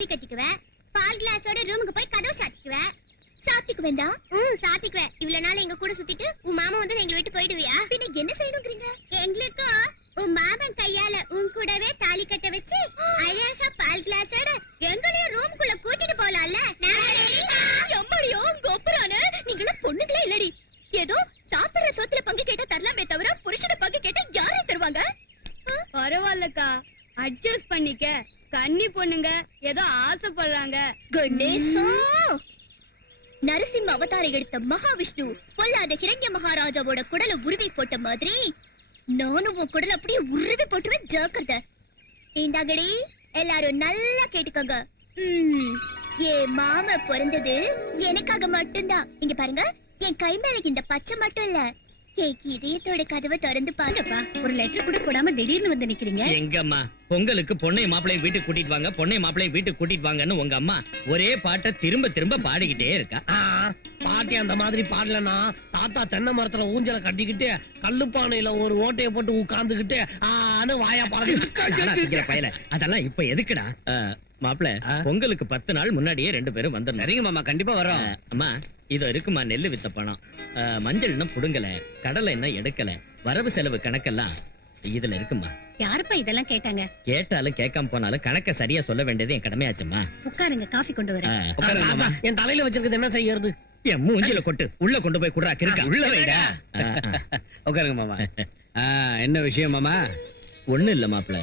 கட்டிக்குவேன். பால் கிளாஸோட ரூமுக்கு போய் கதவு சாத்திக்குவேன். சாத்திக்குவேண்டா? சாத்திக்குவேன். இவ்வளவு நாள் எங்க கூட சுத்திட்டு உன் மாமா வந்து எங்களை விட்டு போயிடுவியா? பின்ன என்ன செய்யணும்ங்கறீங்க? எங்களுக்கு உன் மாமன் கையால உன் கூடவே தாலி கட்ட வச்சு அழகா பால் கிளாஸோட எங்களையும் ரூமுக்குள்ள கூட்டிட்டு போலாம்ல? எம்மடியோ கோபுரானே, நீங்கள பொண்ணுங்களே இல்லடி. ஏதோ சாப்பிடுற சொத்துல பங்கு கேட்டா தரலாமே தவிர புருஷன பங்கு கேட்டா யாரே தருவாங்க? பரவாயில்லக்கா, அட்ஜஸ்ட் பண்ணிக்க. கன்னி பொண்ணுங்க ஏதோ ஆசைப்படுறாங்க. கணேசா, நரசிம்ம அவதாரம் எடுத்த மகாவிஷ்ணு பொல்லாத கிரண்ய மகாராஜாவோட குடலை உருவி போட்ட மாதிரி நானும் உன் குடலை அப்படியே உருவி போட்டுவேன். ஜாக்கிரதை. இந்தாங்கடி, எல்லாரும் நல்லா கேட்டுக்கோங்க. என் மாமா பிறந்தது எனக்காக மட்டும்தான். இங்க பாருங்க, என் கை மேல இந்த பச்சை மட்டும் இல்ல, இதயத்தோட கதவை திறந்து பாருப்பா. ஒரு லெட்டர் கூட போடாம திடீர்னு வந்து நிக்கிறீங்க. எங்கம்மா பொங்கலுக்கு பொண்ணை மாப்பிளையும் வீட்டுக்கு கூட்டிட்டு வாங்க, பொண்ணை மாப்பிளையும் வீட்டுக்கு கூட்டிட்டு வாங்கன்னு உங்க அம்மா ஒரே பாட்டை திரும்ப திரும்ப பாடிக்கிட்டே இருக்கா. பாட்டி அந்த மாதிரி பாடலனா தாத்தா தென்னை மரத்துல ஊஞ்சலை கட்டிக்கிட்டு கல்லுப்பானையில ஒரு ஓட்டையை போட்டு உட்கார்ந்துகிட்டு வாயா பாடுற பயல. அதெல்லாம் இப்ப எதுக்குடா? மாப்பிள, பொங்கலுக்கு 10 நாள் முன்னாடியே 2 பேரும் வந்துடணும். சரிங்க மாமா, கண்டிப்பா வரோம். அம்மா, இதோ இருக்குமா நெல்லு வித்த பணம், மஞ்சள் இன்னும் புடுங்கல, கடலை என்ன எடுக்கல, வரவு செலவு கணக்கெல்லாம் இதுல இருக்குமா. யாருப்பா இதெல்லாம் கேட்டாங்க? கேட்டாலும் கேட்காம போனாலும் கணக்க சரியா சொல்ல வேண்டியது என் கடமையாச்சுமா. உட்காருங்க, காஃபி கொண்டு வரேன். என் தலையில வச்சிருக்கிறது என்ன செய்யறது? என் மூஞ்சில கொட்டு, உள்ள கொண்டு போய் குடுறா. கிறுக்கா, உள்ள வைடா. உட்காருங்க மாமா. என்ன விஷயம் மாமா? ஒண்ணு இல்ல மாப்பிள,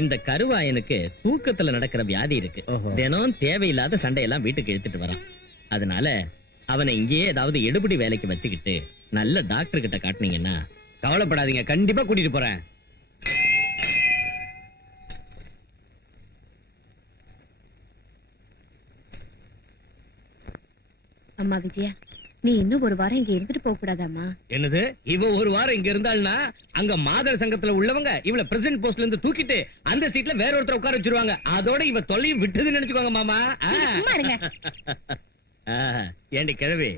இந்த கருவாயனுக்கு தூக்கத்துல நடக்கிற வியாதி இருக்கு. தினம் தேவையில்லாத சண்டையெல்லாம் வீட்டுக்கு எடுத்துட்டு வரான். அதனால அவனை இங்கேயே ஏதாவது எடுபடி வேலைக்கு வச்சுக்கிட்டு நல்ல டாக்டர் கிட்ட காட்டினீங்கன்னா. கவலைப்படாதீங்க, கண்டிப்பா கூட்டிட்டு போறேன். அம்மா விஜயா, நீ இன்னும் ஒரு வாரம் இங்க இருந்துட்டு போக கூடாதாம்மா? என்னது, இவ ஒரு வாரம் இங்க இருந்தாள்னா அங்க மாதர் சங்கத்துல உள்ளவங்க இவள பிரசிடன்ட் போஸ்ட்ல இருந்து தூக்கிட்டு அந்த சீட்ல வேற ஒருத்தர் உட்கார வச்சிருவாங்க. அதோட இவ தொல்லையும் விட்டதுன்னு நினைச்சுக்கோங்க மாமா. சும்மா இருங்க. ஏண்டி கிழவி,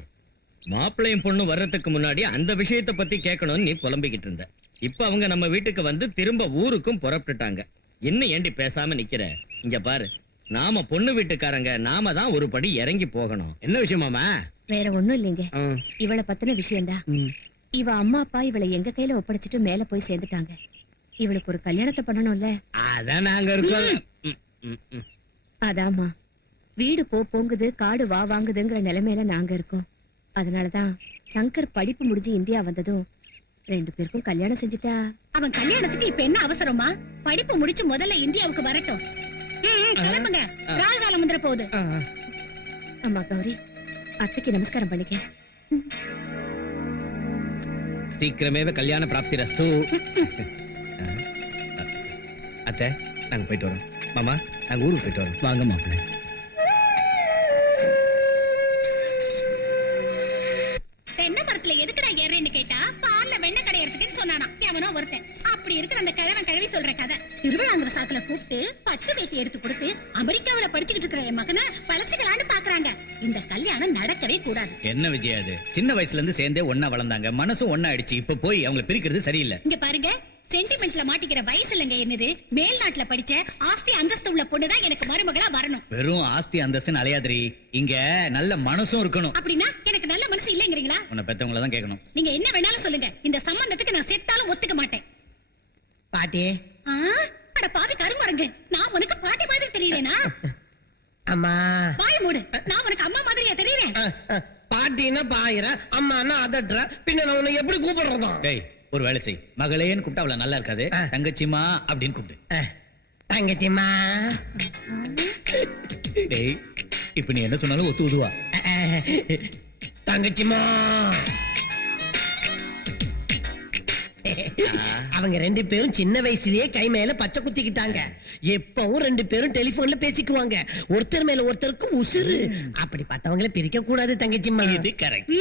மாப்பிள்ளையும் பொண்ணு வர்றதுக்கு முன்னாடி அந்த விஷயத்த பத்தி கேட்கணும்னு நீ புலம்பிக்கிட்டு இருந்த. இப்ப அவங்க நம்ம வீட்டுக்கு வந்து திரும்ப ஊருக்கும் புறப்பட்டுட்டாங்க. இன்னும் ஏண்டி பேசாம நிக்கிற? இங்க பாரு, நாம பொண்ணு வீட்டுக்காரங்க, நாம தான் ஒரு படி இறங்கி போகணும். என்ன விஷயம் மாமா? வேற ஒண்ணும் இல்லைங்க, இவளை பத்தின விஷயம்தான். இவ அம்மா அப்பா இவளை எங்க கையில ஒப்படைச்சிட்டு மேல போய் சேர்ந்துட்டாங்க. இவளுக்கு ஒரு கல்யாணத்தை பண்ணணும்ல. அதான் நாங்க இருக்கோம். அதாம்மா, வீடு போங்குது, காடு வாங்குதுங்கிற நிலைமையில நாங்க இருக்கோம். அதனாலதான் சங்கர் படிப்பு முடிஞ்சு இந்தியா வந்ததும் 2 பேருக்கும் கல்யாணம் செஞ்சுட்டா. அவன் கல்யாணத்துக்கு இப்ப என்ன அவசரமா? படிப்பு முடிச்சு முதல்ல இந்தியாவுக்கு வரட்டும். கிளம்புங்க, ரால் காலம் வந்துட போகுது. அம்மா கௌரி, அத்தைக்கு நமஸ்காரம் பண்ணிக்க. சீக்கிரமே கல்யாண பிராப்தி ரஸ்து. அத்தை, நாங்க போயிட்டு வரோம். மாமா, நாங்க ஊருக்கு போயிட்டு வரோம். வாங்க மாப்பிள்ளை. தென்னை மரத்துல எதுக்குடா ஏறேன்னு கேட்டா பால்ல வெண்ணெய் கடையறதுக்குன்னு சொன்னானா எவனோ ஒருத்தன். அப்படி இருக்கிற அந்த கிழவன் கிழவி சொல்ற கதை. திருவிழாங்கிற சாக்குல கூப்பிட்டு பட்டு வேட்டி எடுத்து கொடுத்து அமெரிக்காவில படிச்சுக்கிட்டு இருக்கிற என் மகனை பழச்சுக்கலான்னு பாக்குறாங்க. இந்த கல்யாணம் நடக்கவே கூடாது. என்ன விஜய், அது சின்ன வயசுல இருந்து சேர்ந்தே ஒன்னா வளர்ந்தாங்க, மனசும் ஒன்னா ஆயிடுச்சு. இப்ப போய் அவங்களை பிரிக்கிறது சரியில்லை. இங்க பாருங்க, சென்டிமெண்ட்ல மாட்டிக்கிற வயசு இல்லங்க என்னது. மேல்நாட்டுல படிச்ச ஆஸ்தி அந்தஸ்து உள்ள பொண்ணுதான் எனக்கு மருமகளா வரணும். வெறும் ஆஸ்தி அந்தஸ்துன்னு அலையாதிரி, இங்க நல்ல மனசும் இருக்கணும். அப்படின்னா எனக்கு நல்ல மனசு இல்லங்கிறீங்களா? உன்னை பெத்தவங்கள தான் கேட்கணும். நீங்க என்ன வேணாலும் சொல்லுங்க, இந்த சம்பந்தத்துக்கு நான் செத்தாலும் ஒத்துக்க மாட்டேன். பாட்டி, அட பாவி கருமரங்க, நான் உனக்கு பாட்டி மாதிரி தெரியறேனா? அம்மா பாய் மூடு, நான் உனக்கு அம்மா மாதிரியா தெரியறேன்? பாட்டினா பாயிர, அம்மானா அதட்டுற, பின்ன நான் உன்னை எப்படி கூப்பிடுறதோ? டேய், ஒரு வேலை செய். மகளேன்னு கூப்பிட்டா அவளை நல்லா இருக்காது, தங்கச்சிமா அப்படின்னு கூப்பிடு. தங்கச்சிமா. டேய், இப்ப நீ என்ன சொன்னாலும் ஒத்து உதுவா. தங்கச்சிமா. அவங்க 2 பேரும் சின்ன வயசுலயே கை மேல பச்சை குத்திக்கிட்டாங்க. எப்பவும் 2 பேரும் டெலிபோன்ல பேசிக்குவாங்க. ஒருத்தர் மேல ஒருத்தருக்கு உசுறு. அப்படிப்பட்டவங்களை பிரிக்க கூடாது தங்கச்சிமா. இது கரெக்ட்.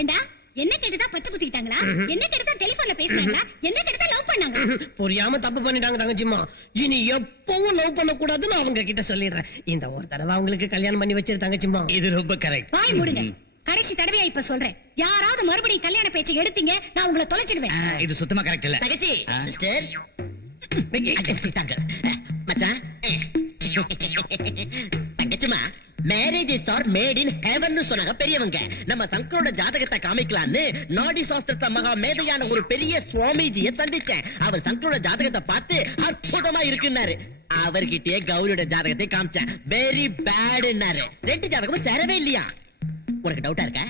ஏண்டா, என்ன கேட்டுதான் பச்சை குத்திட்டாங்களா? என்ன கேட்டுதான் டெலிபோன்ல பேசினாங்களா? என்ன கேட்டுதான் லவ் பண்ணாங்க? புரியாம தப்பு பண்ணிட்டாங்க தங்கச்சிமா. இனி எப்பவும் லவ் பண்ண கூடாதுன்னு அவங்க கிட்ட சொல்லிடுறேன். இந்த ஒரு தடவை அவங்களுக்கு கல்யாணம் பண்ணி வச்சிரு தங்கச்சிமா. இது ரொம்ப கரெக்ட். வாய் மூடுங்க. கடைசி தடவையா இப்ப சொல்றேன், யாராவது மறுபடியும் கல்யாண பேச்சு எடுத்தீங்க, நான் உங்களை தொலைச்சிடுவேன். இது சுத்தமா கரெக்ட் இல்ல தங்கச்சி. சிஸ்டர், தாங்க மச்சான். தங்கச்சிமா, marriage is are made in heaven சொன்னாங்க பெரியவங்க. நம்ம சங்கரோட ஜாதகத்தை காமிக்கலான்னு நாடி சாஸ்திரத்துல மகா மேதையான ஒரு பெரிய சுவாமிஜியை சந்திச்சேன். அவர் சங்கரோட ஜாதகத்தை பார்த்து அற்புதமா இருக்குன்னாரு. அவர்கிட்டயே கௌரியோட ஜாதகத்தை காமிச்சேன். வெரி பேட்னாரு. 2 ஜாதகமும் சேரவே இல்லையா. உனக்கு டவுட்டா இருக்க?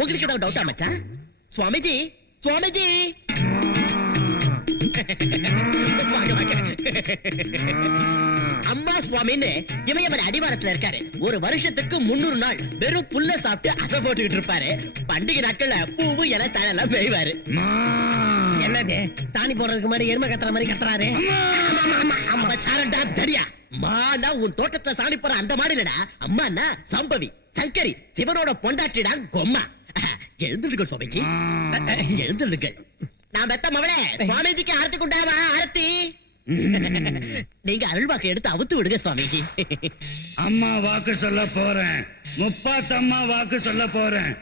உங்களுக்கு ஏதாவது டவுட்டா மச்சான்? சுவாமிஜி, சுவாமிஜி வாங்க, வாங்க. அம்மா சுவாமின்னு இமயமலை அடிவாரத்துல இருக்காரு. ஒரு வருஷத்துக்கு 300 நாள் வெறும் புல்ல சாப்பிட்டு அசை போட்டுக்கிட்டு இருப்பாரு. பண்டிகை நாட்கள்ல பூவு இலை தழெல்லாம் பெய்வாரு. என்னது சாணி போடுறதுக்கு முன்னாடி எருமை கத்துற மாதிரி கத்துறாரு? தடியா மானா உன் தோட்டத்துல சாணி போற அந்த மாடு இல்லடா. அம்மானா சம்பவி சங்கரி சிவனோட பொண்டாட்டிடா கொம்மா. எழுந்துடுங்கள் சுவாமிஜி, எழுந்துடுங்கள். நான் பெத்த மவளே சுவாமிஜிக்கு ஆரத்தி கொண்டாவா. ஆரத்தி நீங்க அருள்வாக்கு எடுத்து அவுத்து விடுங்க சுவாமிஜி. அம்மா வாக்கு சொல்ல போறேன். 30 அம்மா வாக்கு சொல்ல போறேன்.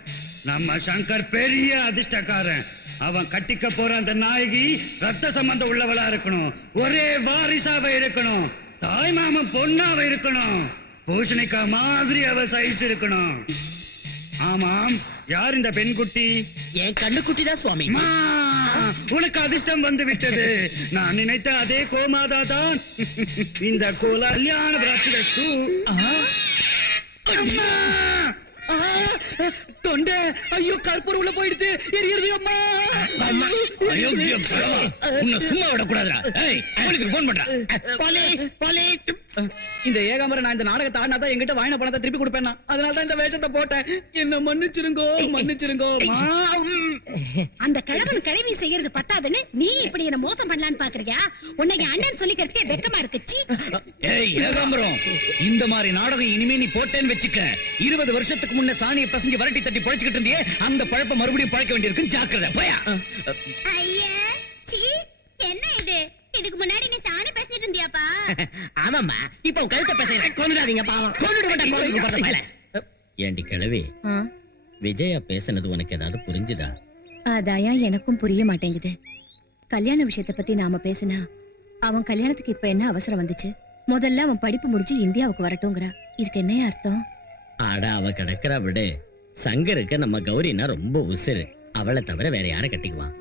நம்ம சங்கர் பெரிய அதிர்ஷ்டக்காரன். அவன் கட்டிக்க போற அந்த நாயகி ரத்த சம்பந்தம் உள்ளவளா இருக்கணும். ஒரே வாரிசாவ இருக்கணும். தாய் மாமன் பொண்ணாவ இருக்கணும். பூஷணிக்கா மாதிரி அவ சைஸ் இருக்கணும். ஆமாம், யார் இந்த பெண் குட்டி? என் கண்ணு குட்டி தான் சுவாமிஜி. உனக்கு அதிர்ஷ்டம் வந்து விட்டது. நான் நினைத்த அதே கோமாதா தான் இந்த கல்யாண பிரார்த்திகளுக்கு. தொண்டை ஐயோ, கற்பூரம் உள்ள போயிடுது, எரியுது அம்மா. அயோக்கியம் பரவா, உன்னை சும்மா விடக்கூடாதுடா. ஏய், போலீஸ்க்கு ஃபோன் பண்றா. Police, police. இந்த ஏகாம்பரம் நான் இந்த நாடகத்தை ஆடினா என்கிட்ட வாங்கின பணத்தை திருப்பி கொடுப்பேன். அதனால தான் இந்த வேஷத்தை போட்டேன். என்ன மன்னிச்சிருங்கோ, மன்னிச்சிருங்கோ. அந்த கிழவன் கிழவி செய்யறது பத்தாதுன்னு நீ இப்படி என்ன மோசம் பண்ணலான்னு பாக்குறியா? உன்னை அண்ணன் சொல்லிக்கிறதுக்கே வெக்கமா இருக்குச்சு. ஏய் ஏகாம்பரம், இந்த மாதிரி நாடகம் இனிமே நீ போட்டேன்னு வெச்சுக்க. 20 வருஷத்துக்கு முன்ன சாணியை பசஞ்சு வரட்டி தட்டி பழச்சிக்கிட்டு இருந்தியே, அந்த பழப்ப மறுபடியும் பழக்க வேண்டியிருக்கு. ஜாக்கிரதை போயா. ஐயா சீ, என்ன இது? இதுக்கு முன்னாடி நீ சாணி பேசிட்டு இருந்தியாப்பா? ஆமாம்மா, இப்ப கழுத்த பேசுறேன். கொன்னுடாதீங்க பாவம். கொன்னுடுவேன். ஏண்டி கிழவி, விஜயா பேசுனது உனக்கு ஏதாவது புரிஞ்சுதா? அதாயா எனக்கும் புரிய மாட்டேங்குது. கல்யாண விஷயத்தை பத்தி நாம பேசினா அவன் கல்யாணத்துக்கு இப்ப என்ன அவசரம் வந்துச்சு? முதல்ல அவன் படிப்பு முடிஞ்சு இந்தியாவுக்கு வரட்டும்ங்கறா. இதுக்கு என்னைய அர்த்தம்? ஆடா, அவ கிடக்குறா விடு. சங்கருக்கு நம்ம கௌரினா ரொம்ப உசுரு. அவளை தவிர வேற யார கட்டிக்குவான்?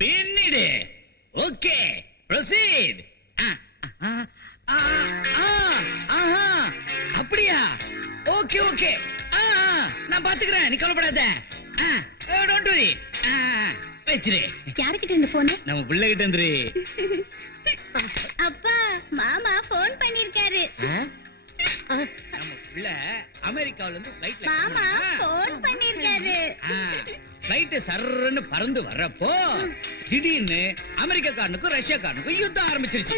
பின்னிடு. Okay, proceed. அப்படியா? ஓகே ஓகே, நான் பாத்துக்கிறேன், நீ கவலைப்படாத. Don't worry. வெச்சிரு. யாருக்கிட்ட இந்த போன்? நம்ம பிள்ளை கிட்ட இருந்து. அப்பா, மாமா போன் பண்ணிருக்காரு. நம்ம பிள்ளை அமெரிக்காவுல இருந்து ஃளைட்ல மாமா போன் பண்ணிருக்காரு. ஃளைட் சர்றன்னு பறந்து வர்றப்போ திடீர்னு அமெரிக்காக்காரனுக்கும் ரஷ்யாக்காரனுக்கும் யுத்தம் ஆரம்பிச்சிருச்சு.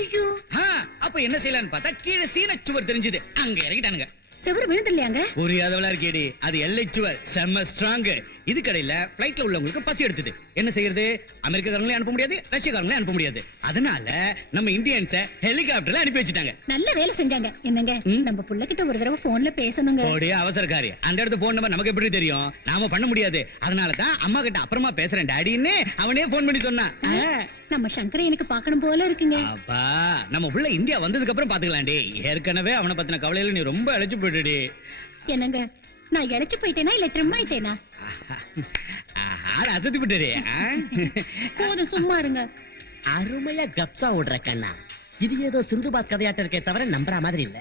அப்ப என்ன செய்யலாம்னு பார்த்தா கீழே சீன சுவர் தெரிஞ்சது. அங்க இறங்கிட்டானுங்க. செவரு விழுந்துலையாங்க? புரியாதவளா இருக்கேடி, அது எல்லை சுவர் செம்ம ஸ்ட்ராங். இது கடையில ஃளைட்ல உள்ளவங்களுக்கு பசி எடுத்தது. என்ன செய்யறது? அமெரிக்காக்காரங்களே அனுப்ப முடியாது, ரஷ்யாக்காரங்களே அனுப்ப முடியாது. அதனால நம்ம இந்தியன்ஸ ஹெலிகாப்டர்ல அனுப்பி வச்சுட்டாங்க. நல்ல வேலை செஞ்சாங்க. என்னங்க, நம்ம புள்ள கிட்ட ஒரு தடவை போன்ல பேசணுங்க. ஓடிய அவசரக்காரி. அந்த இடத்து போன் நம்பர் நமக்கு எப்படி தெரியும்? நாம பண்ண முடியாது. அதனால தான் அம்மா கிட்ட அப்புறமா பேசுறேன் டாடின்னு அவனே போன் பண்ணி சொன்னான். நம்ம சங்கரை எனக்கு பார்க்கணும் போல இருக்குங்க. அப்பா, நம்ம புள்ள இந்தியா வந்ததுக்கு அப்புறம் பாத்துக்கலாம்டி. ஏற்கனவே அவனை பத்தின கவலையில நீ ரொம்ப அழைச்சு போயிடுடி. என்னங்க, நான் இழைச்சு போயிட்டேனா இல்ல ட்ரிம் ஆயிட்டேனா? ஆள் அசத்தி விட்டுரு. போதும், சும்மா இருங்க. அருமையா கப்சா ஓடுற கண்ணா. இது ஏதோ சிந்துபாத் கதையாட்ட இருக்கே தவிர நம்புற மாதிரி இல்ல.